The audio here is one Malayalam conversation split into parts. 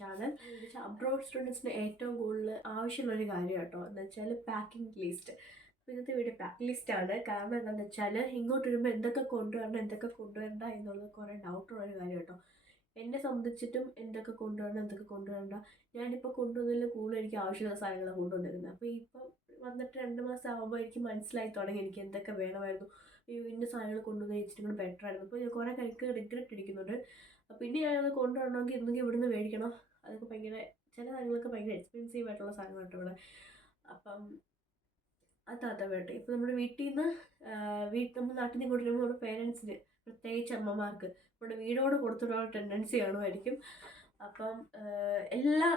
ചാനൽ. അബ്രോഡ് സ്റ്റുഡൻസിന് ഏറ്റവും കൂടുതൽ ആവശ്യമുള്ളൊരു കാര്യം കേട്ടോ എന്ന് വെച്ചാൽ പാക്കിംഗ് ലിസ്റ്റ്. അപ്പോൾ ഇന്നത്തെ വീഡിയോ പാക്കിംഗ് ലിസ്റ്റാണ്. കാരണം എന്താണെന്ന് വെച്ചാൽ ഇങ്ങോട്ട് വരുമ്പോൾ എന്തൊക്കെ കൊണ്ടുവരണം എന്തൊക്കെ കൊണ്ടുവരണ്ട എന്നുള്ളത് കുറേ ഡൗട്ടുള്ളൊരു കാര്യം കേട്ടോ. എന്നെ സംബന്ധിച്ചിട്ടും എന്തൊക്കെ കൊണ്ടുവരണം എന്തൊക്കെ കൊണ്ടുവരണ്ട, ഞാനിപ്പോൾ കൊണ്ടുവന്നതിൽ കൂടുതൽ എനിക്ക് ആവശ്യമുള്ള സാധനങ്ങളാണ് കൊണ്ടുവന്നിരുന്നത്. അപ്പോൾ ഇപ്പം വന്നിട്ട് 2 മാസം ആകുമ്പോൾ എനിക്ക് മനസ്സിലായി തുടങ്ങി എനിക്ക് എന്തൊക്കെ വേണമായിരുന്നു, ഇന്ന സാധനങ്ങൾ കൊണ്ടുവന്ന് വെച്ചിട്ട് കൂടെ ബെറ്റർ ആയിരുന്നു. അപ്പോൾ ഞാൻ കുറേ കാര്യങ്ങൾക്ക് റിഗ്രറ്റ് അടിക്കുന്നുണ്ട്. പിന്നെ ഞാനത് കൊണ്ടുവരണമെങ്കിൽ ഇന്നെങ്കിൽ ഇവിടുന്ന് മേടിക്കണം. അതൊക്കെ ഭയങ്കര ചില സാധനങ്ങളൊക്കെ ഭയങ്കര എക്സ്പെൻസീവ് ആയിട്ടുള്ള സാധനങ്ങളാട്ടോ ഇവിടെ. അപ്പം അതാ വേട്ടെ. ഇപ്പോൾ നമ്മുടെ വീട്ടിൽ നിന്ന് നമ്മൾ നാട്ടിൽ നിന്ന് കൊണ്ടുവരുമ്പോൾ നമ്മുടെ പേരൻസിന്, പ്രത്യേകിച്ച് അമ്മമാർക്ക് നമ്മുടെ വീടോട് കൊടുത്തിട്ടുള്ള ടെൻഡൻസി കാണുമായിരിക്കും. അപ്പം എല്ലാ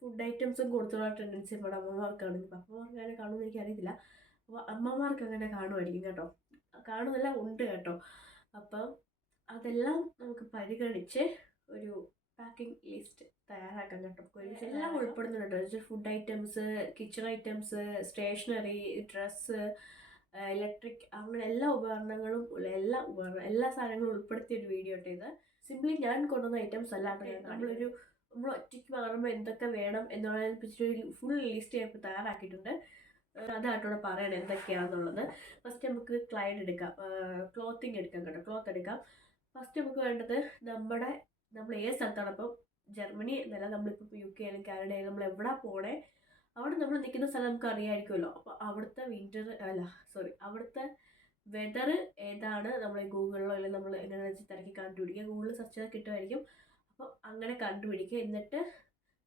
ഫുഡ് ഐറ്റംസും കൊടുത്തിട്ടുള്ള ടെൻഡൻസി നമ്മുടെ അമ്മമാർക്കാണ്. ഇപ്പം അമ്മമാർക്ക് അങ്ങനെ കാണുമെന്ന് എനിക്കറിയത്തില്ല. അപ്പോൾ അമ്മമാർക്ക് അങ്ങനെ കാണുമായിരിക്കും കേട്ടോ, കാണുന്നില്ല ഉണ്ട് കേട്ടോ. അപ്പം അതെല്ലാം നമുക്ക് പരിഗണിച്ച് ഒരു പാക്കിംഗ് ലിസ്റ്റ് തയ്യാറാക്കാൻ കേട്ടോ. എല്ലാം ഉൾപ്പെടുന്നുണ്ട്. Food items, kitchen items, stationery, dress, electric, അങ്ങനെ എല്ലാ ഉപകരണങ്ങളും എല്ലാ സാധനങ്ങളും ഉൾപ്പെടുത്തിയ ഒരു വീഡിയോ കേട്ടോ ഇത്. സിംപ്ലി ഞാൻ കൊണ്ടുവന്ന ഐറ്റംസ് അല്ലാണ്ട് നമ്മൾ ഒറ്റയ്ക്ക് മാറുമ്പോൾ എന്തൊക്കെ വേണം എന്നുള്ളതിനെ പറ്റിയൊരു ഫുൾ ലിസ്റ്റ് ഞാൻ തയ്യാറാക്കിയിട്ടുണ്ട്. അതായിട്ടോടെ പറയണം എന്തൊക്കെയാണെന്നുള്ളത്. ഫസ്റ്റ് നമുക്ക് ക്ലോത്തിങ് എടുക്കാം കേട്ടോ. ക്ലോത്ത് എടുക്കാം. ഫസ്റ്റ് നമുക്ക് വേണ്ടത് നമ്മൾ ഏത് സ്ഥലത്താണ്. അപ്പം ജർമ്മനി എന്നല്ല, നമ്മളിപ്പോൾ UK ആയാലും കാനഡ ആയാലും നമ്മൾ എവിടെ പോണേ അവിടെ നമ്മൾ നിൽക്കുന്ന സ്ഥലം നമുക്ക് അറിയാമായിരിക്കുമല്ലോ. അപ്പോൾ അവിടുത്തെ വെതർ ഏതാണ് നമ്മൾ ഗൂഗിളിലോ അല്ലെങ്കിൽ നമ്മൾ എങ്ങനെയാണെന്ന് വെച്ചാൽ തിരക്കി കണ്ടുപിടിക്കുക. ഗൂഗിളിൽ സെർച്ച് ചെയ്താൽ കിട്ടുമായിരിക്കും. അപ്പം അങ്ങനെ കണ്ടുപിടിക്കുക. എന്നിട്ട്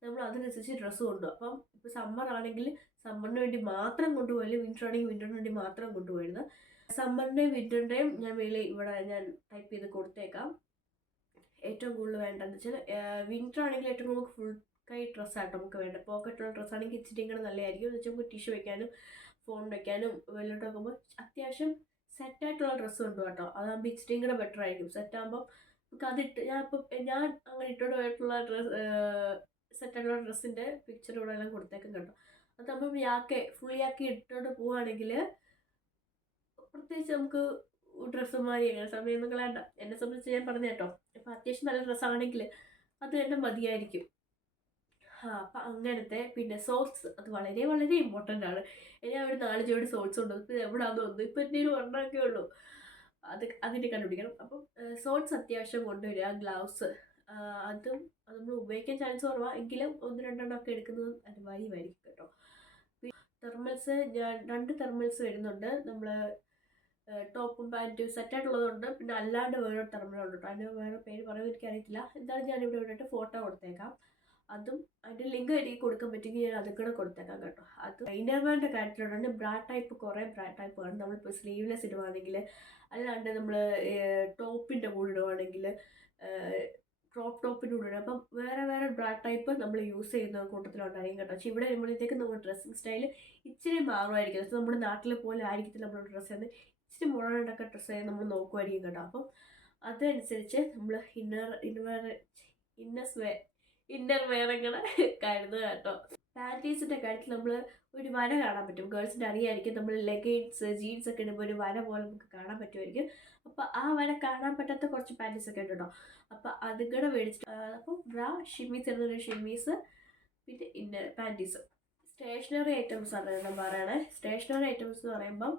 നമ്മൾ അതിനനുസരിച്ച് ഡ്രസ്സ് കൊണ്ടുപോകും. അപ്പം ഇപ്പോൾ സമ്മർ ആണെങ്കിൽ സമ്മറിന് വേണ്ടി മാത്രം കൊണ്ടുപോയില്ല, വിൻ്റർ ആണെങ്കിൽ വിൻ്ററിന് വേണ്ടി മാത്രം കൊണ്ടുപോയിരുന്നത്. സമ്മറിൻ്റെയും വിൻ്ററിൻ്റെയും ഇവിടെ ഞാൻ ടൈപ്പ് ചെയ്ത് കൊടുത്തേക്കാം. ഏറ്റവും കൂടുതൽ വേണ്ടതെന്ന് വെച്ചാൽ വിൻ്റർ ആണെങ്കിൽ ഏറ്റവും കൂടുതൽ നമുക്ക് ഫുൾ കൈ ഡ്രസ്സാട്ടോ നമുക്ക് വേണ്ട. പോക്കറ്റുള്ള ഡ്രസ്സാണെങ്കിൽ ഇച്ചിരി കൂടെ നല്ലതായിരിക്കും. എന്ന് വെച്ചാൽ നമുക്ക് ടിഷ്യൂ വയ്ക്കാനും ഫോൺ വയ്ക്കാനും വെള്ളോട്ട് നോക്കുമ്പോൾ അത്യാവശ്യം സെറ്റായിട്ടുള്ള ഡ്രസ്സ് കൊണ്ടു കേട്ടോ. അതാകുമ്പോൾ ഇച്ചിരിയും കൂടെ ബെറ്റർ ആയിരിക്കും. സെറ്റാകുമ്പോൾ നമുക്ക് അതിട്ട് ഞാൻ അങ്ങനെ ഇട്ടോണ്ട് പോയിട്ടുള്ള സെറ്റായിട്ടുള്ള ഡ്രസ്സിൻ്റെ പിക്ചർ ഇവിടെ എല്ലാം കൊടുത്തേക്കും കേട്ടോ. അത് നമ്മൾ ഫുൾ യാക്കി ഇട്ടോണ്ട് പോവുകയാണെങ്കിൽ പ്രത്യേകിച്ച് നമുക്ക് ഡ്രസ്സ് മാറി അങ്ങനെ സമയമൊന്നും കളയണ്ട. എന്നെ സംബന്ധിച്ച് ഞാൻ പറഞ്ഞു കേട്ടോ. ഇപ്പം അത്യാവശ്യം നല്ല ഡ്രസ്സാണെങ്കിൽ അത് തന്നെ മതിയായിരിക്കും. അപ്പം അങ്ങനത്തെ. പിന്നെ സോക്സ്, അത് വളരെ വളരെ ഇമ്പോർട്ടൻ്റ് ആണ്. ഇനി അവിടെ 4 ജോഡി സോക്സ് ഉണ്ട്. ഇപ്പം എവിടെയാണെന്ന് തോന്നുന്നു. ഇപ്പം എന്തെങ്കിലും ഒരെണ്ണമൊക്കെ ഉള്ളൂ. അതിനെ കണ്ടുപിടിക്കണം. അപ്പം സോക്സ് അത്യാവശ്യം കൊണ്ടുവരിക. ഗ്ലൗസ് അത് നമ്മൾ ഉപയോഗിക്കാൻ ചാൻസ് കുറവാണ്, എങ്കിലും 1-2 ഒക്കെ എടുക്കുന്നത് അനിവാര്യമായിരിക്കും കേട്ടോ. തെർമൽസ് ഞാൻ 2 തെർമൽസ് വരുന്നുണ്ട്. നമ്മൾ ടോപ്പും പാൻറ്റും സെറ്റായിട്ടുള്ളതുണ്ട്. പിന്നെ അല്ലാണ്ട് വേറെ തെർമലുണ്ട് കേട്ടോ. അതിന് വേറെ പേര് പറയുന്നത് എനിക്കറിയത്തില്ല. എന്തായാലും ഞാനിവിടെ ഇവിടെയായിട്ട് ഫോട്ടോ കൊടുത്തേക്കാം. അതും അതിൻ്റെ ലിങ്ക് എനിക്ക് കൊടുക്കാൻ പറ്റുമെങ്കിൽ ഞാൻ അതും കൂടെ കൊടുത്തേക്കാം കേട്ടോ. അത് ഇന്നർവേറിൻ്റെ കാര്യത്തിലുണ്ട്. കുറേ ബ്രാ ടൈപ്പ് ആണ്. നമ്മളിപ്പോൾ സ്ലീവ്ലെസ് ഇടുവാണെങ്കിൽ, അല്ലാണ്ട് നമ്മൾ ടോപ്പിൻ്റെ കൂടെ ഇടുവാണെങ്കിൽ, ക്രോപ്പ് ടോപ്പിൻ്റെ കൂടെ ഇടുക. അപ്പം വേറെ വേറെ ബ്രാ ടൈപ്പ് നമ്മൾ യൂസ് ചെയ്യുന്ന കൂട്ടത്തിലുണ്ടായിരിക്കും കേട്ടോ. പക്ഷേ ഇവിടെ വരുമ്പോഴത്തേക്ക് നമ്മുടെ ഡ്രസ്സിങ് സ്റ്റൈൽ ഇച്ചിരി മാറുമായിരിക്കും. അത് നമ്മുടെ നാട്ടിലെ പോലെ ആയിരിക്കത്തില്ല നമ്മൾ ഡ്രസ്സ് ചെയ്യുന്നത്. ഇച്ചിരി മോഡേണായിട്ടൊക്കെ ഡ്രസ്സ് ചെയ്യാൻ നമ്മൾ നോക്കുമായിരിക്കും കേട്ടോ. അപ്പം അതനുസരിച്ച് നമ്മൾ ഇന്നർ വെയർ ഇങ്ങനെ കരുതുക കേട്ടോ. പാൻറ്റീസിൻ്റെ കാര്യത്തിൽ നമ്മൾ ഒരു വര കാണാൻ പറ്റും. ഗേൾസിൻ്റെ അറിയായിരിക്കും. നമ്മൾ ലെഗിൻസ് ജീൻസ് ഒക്കെ ഇടുമ്പോൾ ഒരു വര പോലെ നമുക്ക് കാണാൻ പറ്റുമായിരിക്കും. അപ്പോൾ ആ വര കാണാൻ പറ്റാത്ത കുറച്ച് പാൻറ്റീസ് ഒക്കെ ഉണ്ട് കേട്ടോ. അപ്പോൾ അതും കൂടെ മേടിച്ചിട്ട് അപ്പോൾ ഷിമ്മീസ് ഇടുന്നൊരു ഷിമ്മീസ്, പിന്നെ ഇന്നർ പാൻറ്റീസ്. സ്റ്റേഷനറി ഐറ്റംസ് ആണ് ഞാൻ പറയണേ. സ്റ്റേഷനറി ഐറ്റംസ് എന്ന് പറയുമ്പം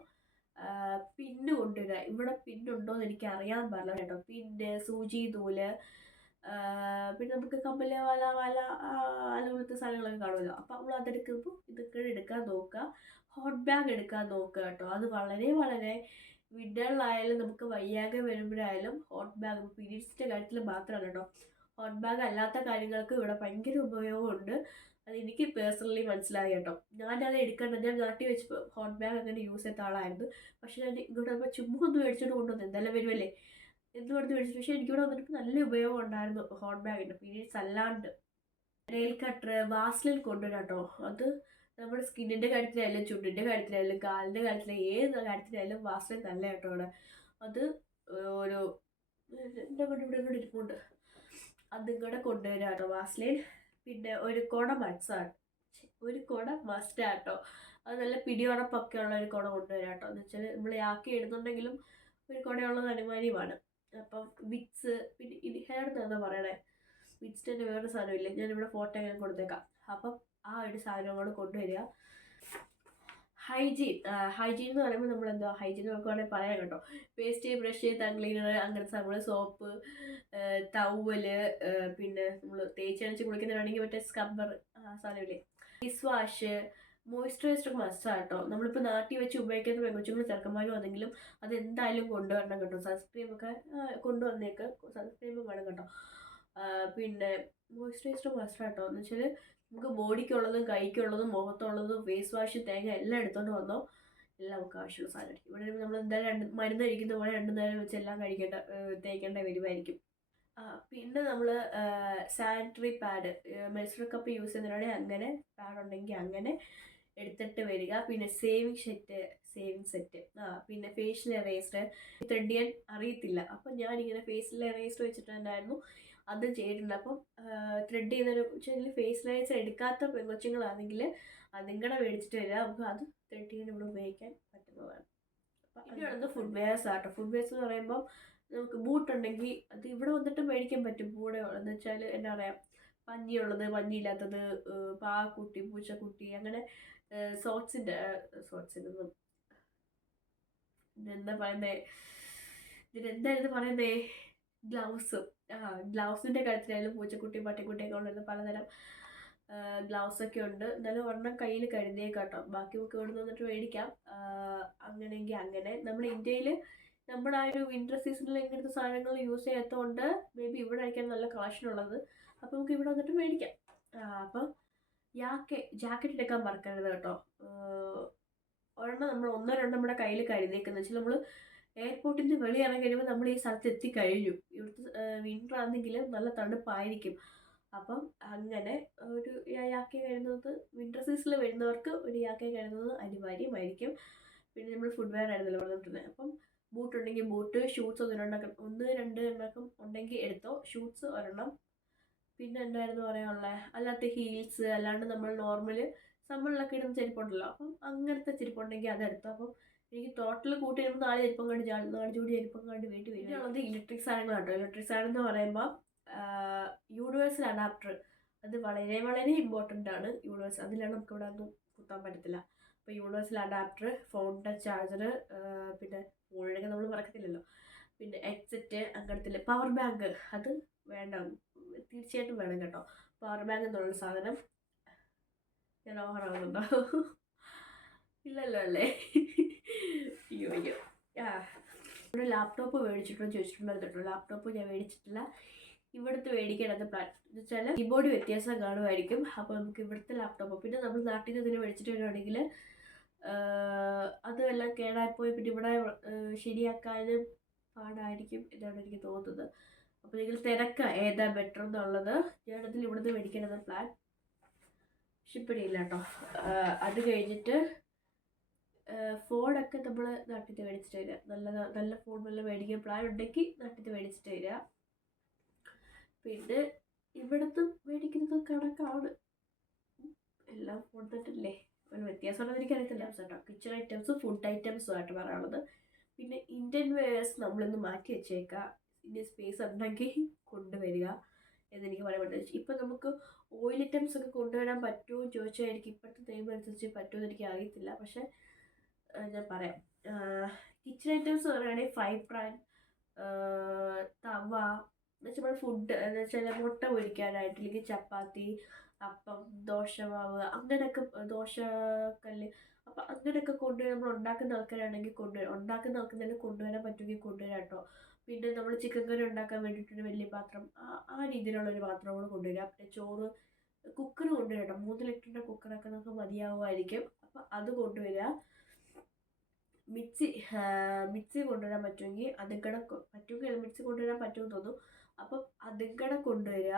പിന്ന് കൊണ്ടുവരിക. ഇവിടെ പിന്നുണ്ടോ എന്ന് എനിക്ക് അറിയാൻ പാടില്ല കേട്ടോ. പിന്നെ സൂചി നൂല്, പിന്നെ നമുക്ക് കമ്മല്, വല പോലത്തെ സാധനങ്ങളൊക്കെ കാണുമല്ലോ. അപ്പോൾ നമ്മൾ അതെടുക്കുമ്പോൾ ഇതൊക്കെ എടുക്കാൻ നോക്കുക. ഹോട്ട് ബാഗ് എടുക്കാൻ നോക്കുക കേട്ടോ. അത് വളരെ വളരെ വിൻ്ററിലായാലും നമുക്ക് വയ്യാതെ വരുമ്പോഴായാലും ഹോട്ട് ബാഗ്, പീരീഡ്സിൻ്റെ കാര്യത്തിൽ മാത്രമല്ല കേട്ടോ. ഹോട്ട് ബാഗ് അല്ലാത്ത കാര്യങ്ങൾക്ക് ഇവിടെ ഭയങ്കര ഉപയോഗമുണ്ട്. അത് എനിക്ക് പേഴ്സണലി മനസ്സിലായി കേട്ടോ. ഞാനത് എടുക്കണ്ട. ഞാൻ നാട്ടിൽ വെച്ച് ഹോട്ട് ബാഗ് അങ്ങനെ യൂസ് ചെയ്ത ആളായിരുന്നു. പക്ഷേ ഞാൻ ഇങ്ങോട്ട് വന്നപ്പോൾ ചുമ്മാ ഒന്ന് മേടിച്ചോണ്ട് കൊണ്ടുവന്നു. എന്തായാലും വരുമല്ലേ എന്തുകൊണ്ട് മേടിച്ചു. പക്ഷേ എനിക്കിവിടെ വന്നിട്ട് നല്ല ഉപയോഗം ഉണ്ടായിരുന്നു ഹോട്ട് ബാഗിൻ്റെ. പീരീഡ്സ് അല്ലാണ്ട് നെയിൽ കട്ടർ, വാസ്ലിൻ കൊണ്ടുവരാം കേട്ടോ. അത് നമ്മുടെ സ്കിന്നിൻ്റെ കാര്യത്തിലായാലും ചുണ്ടിൻ്റെ കാര്യത്തിലായാലും കാലിൻ്റെ കാര്യത്തിലായാലും ഏത് കാര്യത്തിലായാലും വാസ്ലിൻ നല്ല കേട്ടോ ഇവിടെ. അത് ഒരു എൻ്റെ ഇവിടെ ഇരിപ്പുണ്ട്. അതും കൂടെ കൊണ്ടുവരാം കേട്ടോ വാസ്ലിൻ. പിന്നെ ഒരു കുട മസ്റ്റാട്ടോ. അത് നല്ല പിടിയുറപ്പൊക്കെ ഉള്ള ഒരു കുട കൊണ്ടുവരാം കേട്ടോ. എന്ന് വെച്ചാൽ നമ്മൾ ഇടുന്നുണ്ടെങ്കിലും ഒരു കുടയുള്ളത് അനിവാര്യമാണ്. അപ്പം വിക്സ്, പിന്നെ ഹെയർ എന്താ പറയണേ, ഇൻസ്റ്റൻ്റെ വേറൊരു സാധനമില്ല, ഞാനിവിടെ ഫോട്ടോ ഞാൻ കൊടുത്തേക്കാം. അപ്പം ആ ഒരു സാധനം കൂടെ കൊണ്ടുവരിക. ഹൈജീൻ എന്ന് പറയുമ്പോൾ നമ്മൾ എന്താ ഹൈജീൻ നമുക്ക് വേണമെങ്കിൽ പറയാം കേട്ടോ. പേസ്റ്റ്, ബ്രഷ്, ടങ് ക്ലീനർ, അങ്ങനത്തെ സാധനങ്ങൾ, സോപ്പ്, ടവല്, പിന്നെ നമ്മൾ തേച്ചണിച്ച് കുളിക്കുന്നവരാണെങ്കിൽ മറ്റേ സ്ക്രബ്ബർ സാധനമില്ലേ, ഫേസ് വാഷ്, മോയ്സ്ചറൈസർ മസ്റ്റാണ് കേട്ടോ. നമ്മളിപ്പോൾ നാട്ടിൽ വെച്ച് ഉപയോഗിക്കുന്ന പെങ്കൊച്ചുങ്ങൾ ചെറുക്കന്മാരും ആണെങ്കിലും അത് എന്തായാലും കൊണ്ടുവരണം കേട്ടോ. സൺസ്ക്രീമൊക്കെ കൊണ്ടുവന്നേക്ക്, സൺസ്ക്രീമും വേണം കേട്ടോ. പിന്നെ മോയ്സ്ചറൈസർ മസ്റ്റാണ് കേട്ടോ. എന്ന് വെച്ചാൽ നമുക്ക് ബോഡിക്കുള്ളതും കൈക്കുള്ളതും മുഖത്തുള്ളതും ഫേസ് വാഷ്, തേങ്ങ എല്ലാം എടുത്തുകൊണ്ട് വന്നോ. എല്ലാം നമുക്ക് ആവശ്യമുള്ള സാധനമായിരിക്കും. ഇവിടെ നമ്മൾ എന്തായാലും മരുന്ന് കഴിക്കുന്ന പോലെ 2 നേരം വെച്ച് എല്ലാം തേക്കേണ്ട വരുമായിരിക്കും. പിന്നെ നമ്മൾ sanitary pad, menstrual cup use ചെയ്യുന്നതിനാണെങ്കിൽ അങ്ങനെ, പാഡ് ഉണ്ടെങ്കിൽ അങ്ങനെ എടുത്തിട്ട് വരിക. പിന്നെ സേവിങ് സെറ്റ്, പിന്നെ ഫേഷ്യൽ എറേസർ. ത്രെഡ് ചെയ്യാൻ അറിയത്തില്ല, അപ്പം ഞാനിങ്ങനെ ഫേഷ്യൽ എറേസർ വെച്ചിട്ടുണ്ടായിരുന്നു, അത് ചെയ്തിട്ടുണ്ട്. അപ്പം ത്രെഡ് ചെയ്യുന്നൊരു ഫേഷ്യൽ എറേസർ എടുക്കാത്ത പെങ്കൊച്ചുങ്ങളാണെങ്കിൽ നിങ്ങളുടെ മേടിച്ചിട്ട് വരിക. നമുക്ക് അത് ത്രെഡ് ചെയ്യാൻ ഇവിടെ ഉപയോഗിക്കാൻ പറ്റുന്നതാണ്. അപ്പം ഇനിയുള്ളത് ഫുഡ് വെയർസ് ആട്ടോ. ഫുഡ് വെയർസ് എന്ന് പറയുമ്പോൾ നമുക്ക് ബൂട്ട് ഉണ്ടെങ്കിൽ അത് ഇവിടെ വന്നിട്ട് മേടിക്കാൻ പറ്റും. കൂടെ എന്ന് വെച്ചാൽ എന്താ പറയുക, പഞ്ഞിയുള്ളത്, പഞ്ഞിയില്ലാത്തത്, പാക്കുട്ടി, പൂച്ചക്കുട്ടി, അങ്ങനെ സോക്സിനൊന്നും ഇതിനെന്തായിരുന്നു പറയുന്നേ, ഗ്ലൗസിൻ്റെ കാര്യത്തിലായാലും പൂച്ചക്കുട്ടി, പട്ടിക്കുട്ടിയൊക്കെ ഉള്ളത് പലതരം ഗ്ലൗസൊക്കെ ഉണ്ട്. എന്നാലും ഒരെണ്ണം കയ്യിൽ കരുതിയേക്കാട്ടോ. ബാക്കി നമുക്ക് ഇവിടെ നിന്നിട്ട് മേടിക്കാം. അങ്ങനെയെങ്കിൽ അങ്ങനെ. നമ്മുടെ ഇന്ത്യയിൽ നമ്മുടെ ആ ഒരു വിൻ്റർ സീസണിൽ ഇങ്ങനത്തെ സാധനങ്ങൾ യൂസ് ചെയ്യാത്തതുകൊണ്ട് മേ ബി ഇവിടെ ആയിരിക്കാം നല്ല കളക്ഷൻ ഉള്ളത്. അപ്പോൾ നമുക്ക് ഇവിടെ വന്നിട്ട് മേടിക്കാം. അപ്പം ജാക്കറ്റ് എടുക്കാൻ മറക്കരുത് കേട്ടോ. ഒരെണ്ണം നമ്മൾ 1-2 നമ്മുടെ കയ്യിൽ കരുതിയേക്കുന്നത് വെച്ചാൽ നമ്മൾ എയർപോർട്ടിൽ നിന്ന് വെളിയിറങ്ങി കഴിയുമ്പോൾ നമ്മൾ ഈ സ്ഥലത്ത് എത്തിക്കഴിഞ്ഞു. ഇവിടുത്തെ വിൻ്റർ ആണെങ്കിൽ നല്ല തണുപ്പായിരിക്കും. അപ്പം അങ്ങനെ ഒരു യാക്കെ കരുതുന്നത്, വിൻ്റർ സീസണിൽ വരുന്നവർക്ക് ഒരു യാക്കെ കരുതുന്നത് അനിവാര്യമായിരിക്കും. പിന്നെ നമ്മൾ ഫുഡ് വെയർ ആയിരുന്നല്ലോ പറഞ്ഞിട്ടുള്ളത്. അപ്പം ബൂട്ട് ഉണ്ടെങ്കിൽ ബൂട്ട്, ഷൂട്ട്സ് 1-2 എണ്ണക്കം ഉണ്ടെങ്കിൽ എടുത്തോ. ഷൂട്ട്സ് ഒരെണ്ണം. പിന്നെ എന്തായിരുന്നു പറയാനുള്ളത്, അല്ലാത്ത ഹീൽസ്, അല്ലാണ്ട് നമ്മൾ നോർമൽ സമ്മറിലൊക്കെ ഇടുന്ന ചെരുപ്പുണ്ടല്ലോ, അപ്പം അങ്ങനത്തെ ചെരുപ്പുണ്ടെങ്കിൽ അതെടുത്തോ. അപ്പം എനിക്ക് ടോട്ടൽ കൂട്ടി വരുമ്പോൾ 4 ചെരുപ്പം കണ്ട് 4 ജോഡി ചെരുപ്പം കണ്ട് വേണ്ടി വരും. ഇതുള്ളത് ഇലക്ട്രിക് സാധനങ്ങളാട്ടോ. ഇലക്ട്രിക് സാധനം എന്ന് പറയുമ്പോൾ യൂണിവേഴ്സൽ അഡാപ്റ്റർ, അത് വളരെ വളരെ ഇമ്പോർട്ടൻ്റ് ആണ്. യൂണിവേഴ്സൽ അതിലാണ് നമുക്ക് ഇവിടെ ഒന്നും കുത്താൻ പറ്റത്തില്ല. അപ്പോൾ യൂണിവേഴ്സൽ അഡാപ്റ്റർ, ഫോണിൻ്റെ ചാർജർ, പിന്നെ ഫോണിലൊക്കെ നമ്മൾ മറക്കത്തില്ലല്ലോ, പിന്നെ ഹെഡ്സെറ്റ്, അങ്ങനത്തെ പവർ ബാങ്ക്, അത് വേണ്ട, തീർച്ചയായിട്ടും വേണം കേട്ടോ. പവർ ബാങ്ക് എന്നുള്ള സാധനം ഞാൻ ഓവറാകുന്നുണ്ടോ? ഇല്ലല്ലോ അല്ലേ? അയ്യോ ഇവിടെ ലാപ്ടോപ്പ് മേടിച്ചിട്ടോ ചോദിച്ചിട്ടുണ്ടായിരുന്നു കേട്ടോ. ലാപ്ടോപ്പ് ഞാൻ മേടിച്ചിട്ടില്ല. ഇവിടുത്തെ മേടിക്കേണ്ടത് പ്ലാൻ എന്ന് വെച്ചാൽ കീബോർഡ് വ്യത്യാസം കാണുമായിരിക്കും. അപ്പോൾ നമുക്ക് ഇവിടുത്തെ ലാപ്ടോപ്പ്, പിന്നെ നമ്മൾ നാട്ടിൽ നിന്ന് ഇതിന് മേടിച്ചിട്ട് വരുവാണെങ്കിൽ അതെല്ലാം കേടായിപ്പോയി പിന്നെ ഇവിടെ ശരിയാക്കാനും പാടായിരിക്കും എന്നാണ് എനിക്ക് തോന്നുന്നത്. അപ്പോൾ നിങ്ങൾ തിരക്കുക ഏതാ ബെറ്റർ എന്നുള്ളത്. ഞാനതിൽ ഇവിടുന്ന് മേടിക്കേണ്ടത് പ്ലാൻ ഷിപ്പിടിയില്ല കേട്ടോ. അത് കഴിഞ്ഞിട്ട് ഫോണൊക്കെ നമ്മൾ നാട്ടിൽ നിന്ന് മേടിച്ചിട്ട് വരിക. നല്ല ഫോൺ വല്ല മേടിക്കാൻ പ്ലാൻ ഉണ്ടെങ്കിൽ നാട്ടിൽ നിന്ന് മേടിച്ചിട്ട് വരിക. പിന്നെ ഇവിടുന്ന് മേടിക്കുന്നത് കണക്കാണ്, എല്ലാം ഫോൺ തന്നെയല്ലേ. ഒരു വ്യത്യാസമുള്ളത് എനിക്കറിയത്തില്ല കേട്ടോ. കിച്ചൺ ഐറ്റംസും ഫുഡ് ഐറ്റംസും ആയിട്ട് പറയാനുള്ളത്. പിന്നെ ഇന്ത്യൻ വെയേഴ്സ് നമ്മളിന്ന് മാറ്റി വെച്ചേക്കാം. ഇന്ത്യൻ സ്പേസ് ഉണ്ടെങ്കിൽ കൊണ്ടുവരിക എന്നെനിക്ക് പറയാൻ പറ്റില്ല. ഇപ്പം നമുക്ക് ഓയിൽ ഐറ്റംസ് ഒക്കെ കൊണ്ടുവരാൻ പറ്റുമോ എന്ന് ചോദിച്ചാൽ എനിക്ക് ഇപ്പോഴത്തെ ടൈം അനുസരിച്ച് പറ്റുമെന്ന് എനിക്ക് അറിയത്തില്ല. പക്ഷേ ഞാൻ പറയാം, കിച്ചൺ ഐറ്റംസ് പറയുകയാണെങ്കിൽ ഫ്രൈ പാൻ, തവ, എന്നുവെച്ചാൽ ഫുഡ് എന്ന് വെച്ചാൽ മുട്ട പൊരിക്കാനായിട്ട്, അല്ലെങ്കിൽ ചപ്പാത്തി, അപ്പം, ദോശമാവ്, അങ്ങനെയൊക്കെ, ദോശക്കല്ല്, അപ്പം അങ്ങനെയൊക്കെ കൊണ്ടുവരാൻ നമ്മൾ ഉണ്ടാക്കുന്ന ആൾക്കാരാണെങ്കിൽ ഉണ്ടാക്കുന്ന ആൾക്കാരെല്ലാം കൊണ്ടുവരാൻ പറ്റുമെങ്കിൽ കൊണ്ടുവരാം കേട്ടോ. പിന്നെ നമ്മൾ ചിക്കൻ കറി ഉണ്ടാക്കാൻ വേണ്ടിയിട്ടൊരു വലിയ പാത്രം, ആ രീതിയിലുള്ളൊരു പാത്രം കൂടെ കൊണ്ടുവരാം. പിന്നെ ചോറ് കുക്കർ കൊണ്ടുവരാം കേട്ടോ. 3 ലിറ്ററിൻ്റെ കുക്കറൊക്കെ നമുക്ക് മതിയാവുമായിരിക്കും. അപ്പം അത് കൊണ്ടുവരിക. മിക്സി കൊണ്ടുവരാൻ പറ്റുമെങ്കിൽ മിക്സി കൊണ്ടുവരാൻ പറ്റുമെന്ന് തോന്നുന്നു. അപ്പം അതും കൂടെ കൊണ്ടുവരിക.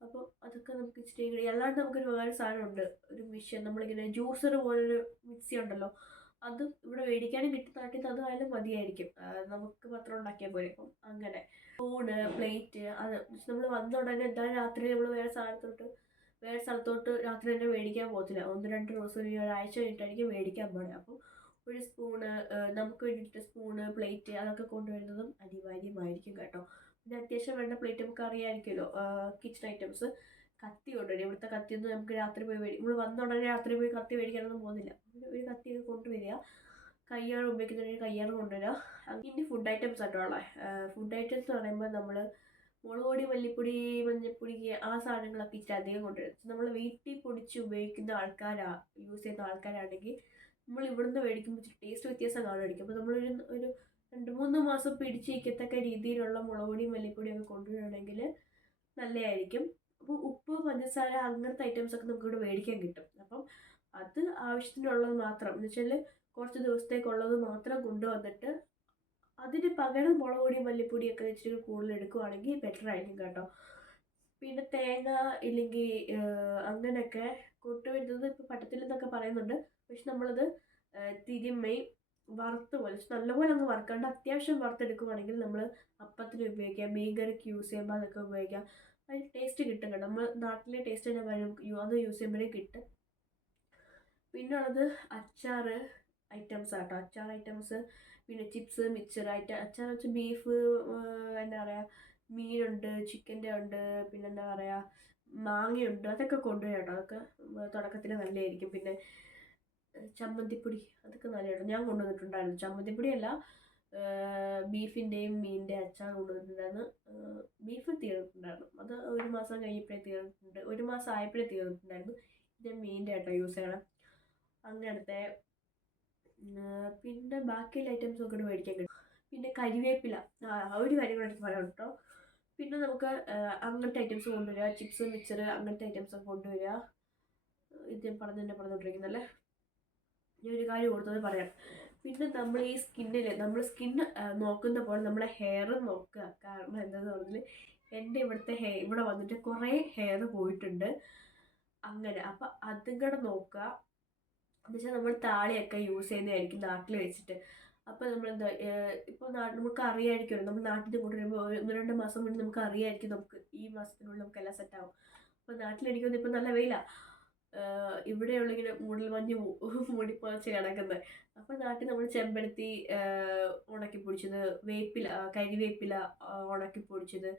അപ്പം അതൊക്കെ നമുക്ക് ഇച്ചിരി അല്ലാണ്ട് നമുക്കൊരു വേറെ സാധനമുണ്ട്, ഒരു മിഷ്യൻ, നമ്മളിങ്ങനെ ജ്യൂസർ പോലൊരു മിക്സി ഉണ്ടല്ലോ, അതും ഇവിടെ മേടിക്കാനും കിട്ടും. നാട്ടിൽ അതായാലും മതിയായിരിക്കും, നമുക്ക് പത്രം ഉണ്ടാക്കിയാൽ പോലെ. അപ്പം അങ്ങനെ സ്പൂണ്, പ്ലേറ്റ്, അത് നമ്മൾ വന്ന ഉടനെ എന്തായാലും രാത്രി നമ്മൾ വേറെ സ്ഥലത്തോട്ട് രാത്രി തന്നെ മേടിക്കാൻ പോകത്തില്ല. 1-2 ദിവസം ഒരാഴ്ച കഴിഞ്ഞിട്ടായിരിക്കും മേടിക്കാൻ പോകുന്നത്. അപ്പം ഒരു സ്പൂണ്, നമുക്ക് വേണ്ടിയിട്ട് സ്പൂണ്, പ്ലേറ്റ്, അതൊക്കെ കൊണ്ടുവരുന്നതും അനിവാര്യമായിരിക്കും കേട്ടോ. പിന്നെ അത്യാവശ്യം വേണ്ട പ്ലേറ്റ് നമുക്ക് അറിയാമായിരിക്കുമല്ലോ. കിച്ചൺ ഐറ്റംസ്, കത്തി കൊണ്ടുവരും. ഇവിടുത്തെ കത്തിയൊന്നും നമുക്ക് രാത്രി പോയി നമ്മൾ വന്ന ഉടനെ രാത്രി പോയി കത്തി മേടിക്കാനൊന്നും പോകുന്നില്ല. ഒരു കത്തിയൊക്കെ കൊണ്ടുവരിക, കയ്യാണ് ഉപയോഗിക്കുന്നതിന് കയ്യാണ് കൊണ്ടുവരിക. ഇനി ഫുഡ് ഐറ്റംസ് ആയിട്ടുള്ള ഫുഡ് ഐറ്റംസ് എന്ന് പറയുമ്പോൾ നമ്മൾ മുളക് പൊടി, മല്ലിപ്പൊടി, മഞ്ഞൾപ്പൊടി ആ സാധനങ്ങളൊക്കെ ഇച്ചിരി അധികം കൊണ്ടുവരും. നമ്മൾ വീട്ടിൽ പൊടിച്ച് ഉപയോഗിക്കുന്ന യൂസ് ചെയ്യുന്ന ആൾക്കാരാണെങ്കിൽ നമ്മൾ ഇവിടുന്ന് മേടിക്കുമ്പോൾ ടേസ്റ്റ് വ്യത്യാസം കാണുമായിരിക്കും. അപ്പോൾ നമ്മളൊരു 2-3 മാസം പിടിച്ചിരിക്കത്തക്ക രീതിയിലുള്ള മുളക് പൊടി, മല്ലിപ്പൊടിയൊക്കെ കൊണ്ടുവരികയാണെങ്കിൽ നല്ലതായിരിക്കും. അപ്പോൾ ഉപ്പ്, പഞ്ചസാര അങ്ങനത്തെ ഐറ്റംസൊക്കെ നമുക്കിവിടെ മേടിക്കാൻ കിട്ടും. അപ്പം അത് ആവശ്യത്തിനുള്ളത് മാത്രം എന്ന് വെച്ചാൽ കുറച്ച് ദിവസത്തേക്കുള്ളത് മാത്രം കൊണ്ടുവന്നിട്ട് അതിന് പകരം മുളക് പൊടി, മല്ലിപ്പൊടിയൊക്കെ ഇച്ചിരി കൂടുതൽ എടുക്കുവാണെങ്കിൽ ബെറ്റർ ആയിരിക്കും കേട്ടോ. പിന്നെ തേങ്ങ ഇല്ലെങ്കിൽ അങ്ങനെയൊക്കെ കൊണ്ടുവരുന്നത് ഇപ്പോൾ പട്ടത്തിലെന്നൊക്കെ പറയുന്നുണ്ട്. പക്ഷെ നമ്മളത് തിരുമ്മി വറുത്ത് പോലെ നല്ലപോലെ അങ്ങ് വറുക്കാണ്ട് അത്യാവശ്യം വറുത്തെടുക്കുവാണെങ്കിൽ നമ്മൾ അപ്പത്തിന് ഉപയോഗിക്കാം, മീൻകറിക്ക് യൂസ് ചെയ്യുമ്പോൾ അതൊക്കെ ഉപയോഗിക്കാം. അതിന് ടേസ്റ്റ് കിട്ടും കേട്ടോ. നമ്മൾ നാട്ടിലെ ടേസ്റ്റ് തന്നെ വരും, അത് യൂസ് ചെയ്യുമ്പോഴേ കിട്ടും. പിന്നെ ഉള്ളത് അച്ചാർ ഐറ്റംസ് ആട്ടോ. അച്ചാർ ഐറ്റംസ് പിന്നെ ചിപ്സ്, മിക്സർ അച്ചാർ വെച്ച് ബീഫ്, എന്താ പറയുക, മീനുണ്ട്, ചിക്കൻ്റെ ഉണ്ട്, പിന്നെ എന്താ പറയുക, മാങ്ങയുണ്ട്. അതൊക്കെ കൊണ്ടുവരാം കേട്ടോ. അതൊക്കെ തുടക്കത്തിൽ നല്ലതായിരിക്കും. പിന്നെ ചമ്മന്തിപ്പൊടി അതൊക്കെ നല്ലതാണ്. ഞാൻ കൊണ്ടുവന്നിട്ടുണ്ടായിരുന്നു. ചമ്മന്തിപ്പൊടിയല്ല, ബീഫിൻ്റെയും മീനിൻ്റെ അച്ചാർ കൊണ്ടുവന്നിട്ടുണ്ടായിരുന്നു. ബീഫ് തീർന്നിട്ടുണ്ടായിരുന്നു. അത് 1 മാസം കഴിഞ്ഞപ്പോഴേ തീർന്നിട്ടുണ്ട്. 1 മാസം ആയപ്പോഴേ തീർന്നിട്ടുണ്ടായിരുന്നു. ഇത് മീനിൻ്റെ ആട്ടോ യൂസ് ചെയ്യണം. അങ്ങനത്തെ പിന്നെ ബാക്കിയുള്ള ഐറ്റംസ് ഒക്കെ മേടിക്കാൻ കിട്ടും. പിന്നെ കരിവേപ്പില, ഒരു കാര്യം കൂടെ എനിക്ക് പറയാം കേട്ടോ. പിന്നെ നമുക്ക് അങ്ങനത്തെ ഐറ്റംസ് കൊണ്ടുവരിക, ചിപ്സ്, മിക്സർ അങ്ങനത്തെ ഐറ്റംസ് ഒക്കെ കൊണ്ടുവരിക. ഇത് പറഞ്ഞുകൊണ്ടിരിക്കുന്നല്ലേ. ഞാൻ ഒരു കാര്യം ഓർത്തത് പറയാം. പിന്നെ നമ്മൾ ഈ നമ്മൾ സ്കിന്ന് നോക്കുന്ന പോലെ നമ്മളെ ഹെയറും നോക്കുക. കാരണം എന്താണെന്ന് പറഞ്ഞാൽ എൻ്റെ ഇവിടെ വന്നിട്ട് കുറേ ഹെയർ പോയിട്ടുണ്ട്. അങ്ങനെ അപ്പം അതും കൂടെ നോക്കുക. എന്നുവെച്ചാൽ നമ്മൾ താളിയൊക്കെ യൂസ് ചെയ്യുന്നതായിരിക്കും നാട്ടിൽ വെച്ചിട്ട്. അപ്പോൾ നമ്മളെന്താ ഇപ്പോൾ നമുക്ക് അറിയാമായിരിക്കുമല്ലോ, നമ്മൾ നാട്ടിൽ നിന്ന് കൊണ്ടുവരുമ്പോൾ 1-2 മാസം മുന്നേ നമുക്ക് അറിയാമായിരിക്കും നമുക്ക് ഈ മാസത്തിനുള്ളിൽ നമുക്ക് എല്ലാം സെറ്റാവും. അപ്പോൾ നാട്ടിലെനിക്കൊന്നും ഇപ്പോൾ നല്ല വെയിലാണ്, ഇവിടെയുള്ള ഇങ്ങനെ മൂടൽമഞ്ഞ് മൂടിപ്പൊതച്ച് കിടക്കുന്നത്. അപ്പോൾ നാട്ടിൽ നമ്മൾ ചെമ്പരത്തി ഉണക്കി പൊടിച്ചത്, കരിവേപ്പില ഉണക്കി പൊടിച്ചത്,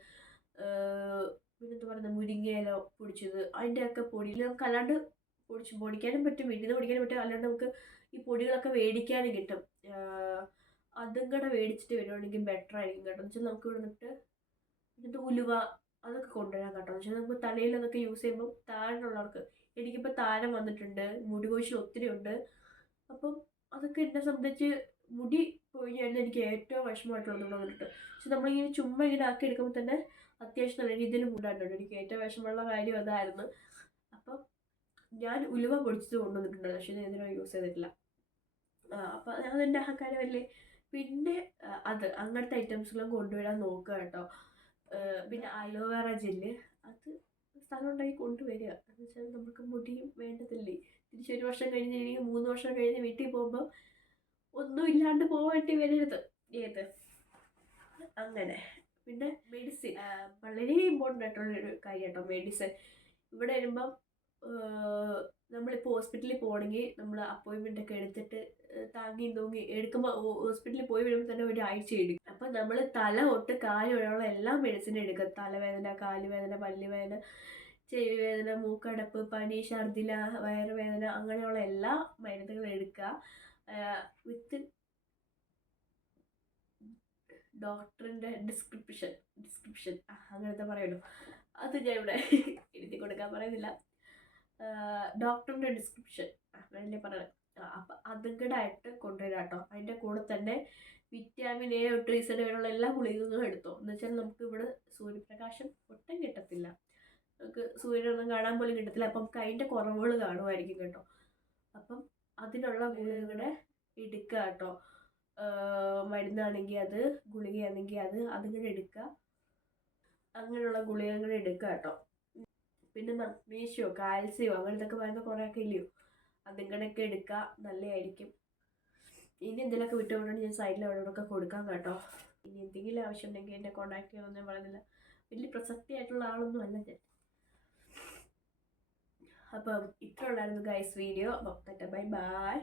പിന്നെന്താ പറയുന്നത്, മുരിങ്ങയില പൊടിച്ചത്, അതിൻ്റെയൊക്കെ പൊടിയിൽ നമുക്ക് അല്ലാണ്ട് പൊടിക്കാനും പറ്റും, വീട്ടിൽ നിന്ന് പൊടിക്കാനും പറ്റും. അല്ലാണ്ട് നമുക്ക് ഈ പൊടികളൊക്കെ മേടിക്കാനും കിട്ടും. അതും കൂടെ മേടിച്ചിട്ട് വരുവാണെങ്കിൽ ബെറ്റർ ആയിരിക്കും കേട്ടോ. എന്ന് വെച്ചാൽ നമുക്ക് എന്നിട്ട് ഉലുവ അതൊക്കെ കൊണ്ടുവരാൻ കേട്ടോ. എന്ന് വെച്ചാൽ നമുക്ക് തലയിൽ അതൊക്കെ യൂസ് ചെയ്യുമ്പോൾ താരനുള്ളവർക്ക്, എനിക്കിപ്പോൾ താരം വന്നിട്ടുണ്ട്, മുടി കൊഴിച്ചിൽ ഒത്തിരി ഉണ്ട്. അപ്പം അതൊക്കെ എന്നെ സംബന്ധിച്ച് മുടി കൊഴിഞ്ഞായിരുന്നു എനിക്ക് ഏറ്റവും വിഷമമായിട്ടുള്ളത് വന്നിട്ട്. പക്ഷെ നമ്മളിങ്ങനെ ചുമ്മാ ഇങ്ങനെ ആക്കി എടുക്കുമ്പോൾ തന്നെ അത്യാവശ്യം നല്ല രീതിയിൽ മുടായിട്ടുണ്ട്. എനിക്ക് ഏറ്റവും വിഷമമുള്ള കാര്യം അതായിരുന്നു. അപ്പം ഞാൻ ഉലുവ പൊടിച്ചത് കൊണ്ടുവന്നിട്ടുണ്ട്, പക്ഷെ ഞാൻ ഇതിനെ യൂസ് ചെയ്തിട്ടില്ല. അപ്പം അതെൻ്റെ അഹങ്കാരമല്ലേ. പിന്നെ അങ്ങനത്തെ ഐറ്റംസെല്ലാം കൊണ്ടുവരാൻ നോക്കുക കേട്ടോ. പിന്നെ അലോവേറ ജെല്ല്, അത് സ്ഥലം ഉണ്ടാക്കി കൊണ്ടുവരിക. എന്ന് വെച്ചാൽ നമുക്ക് മുടിയും വേണ്ടതില്ലേ. തിരിച്ച് 1 വർഷം കഴിഞ്ഞ് 3 വർഷം കഴിഞ്ഞ് വീട്ടിൽ പോകുമ്പോൾ ഒന്നും ഇല്ലാണ്ട് പോകേണ്ടി വരരുത്. അങ്ങനെ. പിന്നെ മെഡിസിൻ വളരെ ഇമ്പോർട്ടൻ്റ് ആയിട്ടുള്ളൊരു കാര്യം കേട്ടോ, മെഡിസിൻ. ഇവിടെ വരുമ്പം നമ്മളിപ്പോൾ ഹോസ്പിറ്റലിൽ പോകണമെങ്കിൽ നമ്മൾ അപ്പോയിൻമെൻ്റ് ഒക്കെ എടുത്തിട്ട് താങ്ങി തൂങ്ങി എടുക്കുമ്പോൾ ഹോസ്പിറ്റലിൽ പോയി വരുമ്പോൾ തന്നെ 1 ആഴ്ച എടുക്കും. അപ്പം നമ്മൾ തല തൊട്ട് കാല് വരെയുള്ള എല്ലാ മെഡിസിനും എടുക്കുക. തലവേദന, കാലുവേദന, പല്ലുവേദന, ചെവി വേദന, മൂക്കടപ്പ്, പനി, ഛർദില, വയറുവേദന, അങ്ങനെയുള്ള എല്ലാ മരുന്നുകളും എടുക്കുക. വിത്ത് ഡോക്ടറിൻ്റെ ഡിസ്ക്രിപ്ഷൻ അങ്ങനത്തെ പറയുള്ളൂ. അത് ഞാൻ ഇവിടെ എഴുതി കൊടുക്കാൻ പറയുന്നില്ല. ഡോക്ടറിൻ്റെ ഡിസ്ക്രിപ്ഷൻ അങ്ങനെ പറയണം. അപ്പം അതും കൂടെ ആയിട്ട് കൊണ്ടുവരാം കേട്ടോ. അതിൻ്റെ കൂടെ തന്നെ വിറ്റാമിൻ എ തൊട്ട് Z വരെയുള്ള എല്ലാ ഗുളികകളും എടുത്തോ. എന്ന് വെച്ചാൽ നമുക്ക് ഇവിടെ സൂര്യപ്രകാശം ഒട്ടും കിട്ടത്തില്ല, നമുക്ക് സൂര്യനൊന്നും കാണാൻ പോലും കിട്ടത്തില്ല. അപ്പം നമുക്ക് അതിൻ്റെ കുറവുകൾ കാണുമായിരിക്കും കേട്ടോ. അപ്പം അതിനുള്ള ഗുളികകളെ എടുക്കുക കേട്ടോ. മരുന്നാണെങ്കിൽ അത്, ഗുളികയാണെങ്കിൽ അതും കൂടെ എടുക്കുക. അങ്ങനെയുള്ള ഗുളികകൾ എടുക്കുക കേട്ടോ. പിന്നെ മഗ്നീഷ്യോ, കാൽസ്യോ അങ്ങനത്തൊക്കെ പറയുന്ന കുറേയൊക്കെ ഇല്ലയോ, അതും കൂടെയൊക്കെ എടുക്കുക, നല്ലതായിരിക്കും. ഇനി എന്തെങ്കിലുമൊക്കെ വിട്ടുകൊണ്ടുണ്ടെങ്കിൽ ഞാൻ സൈഡിൽ അവിടെയൊക്കെ കൊടുക്കാം കേട്ടോ. ഇനി എന്തെങ്കിലും ആവശ്യം ഉണ്ടെങ്കിൽ എന്നെ കോൺടാക്ട് ചെയ്യണമെന്ന് ഞാൻ പറയുന്നില്ല. വലിയ പ്രസക്തിയായിട്ടുള്ള ആളൊന്നും അല്ല ഞാൻ. അപ്പം ഇത്ര ഉള്ളായിരുന്നു ഗൈസ് വീഡിയോ. അപ്പം ബൈ ബൈ.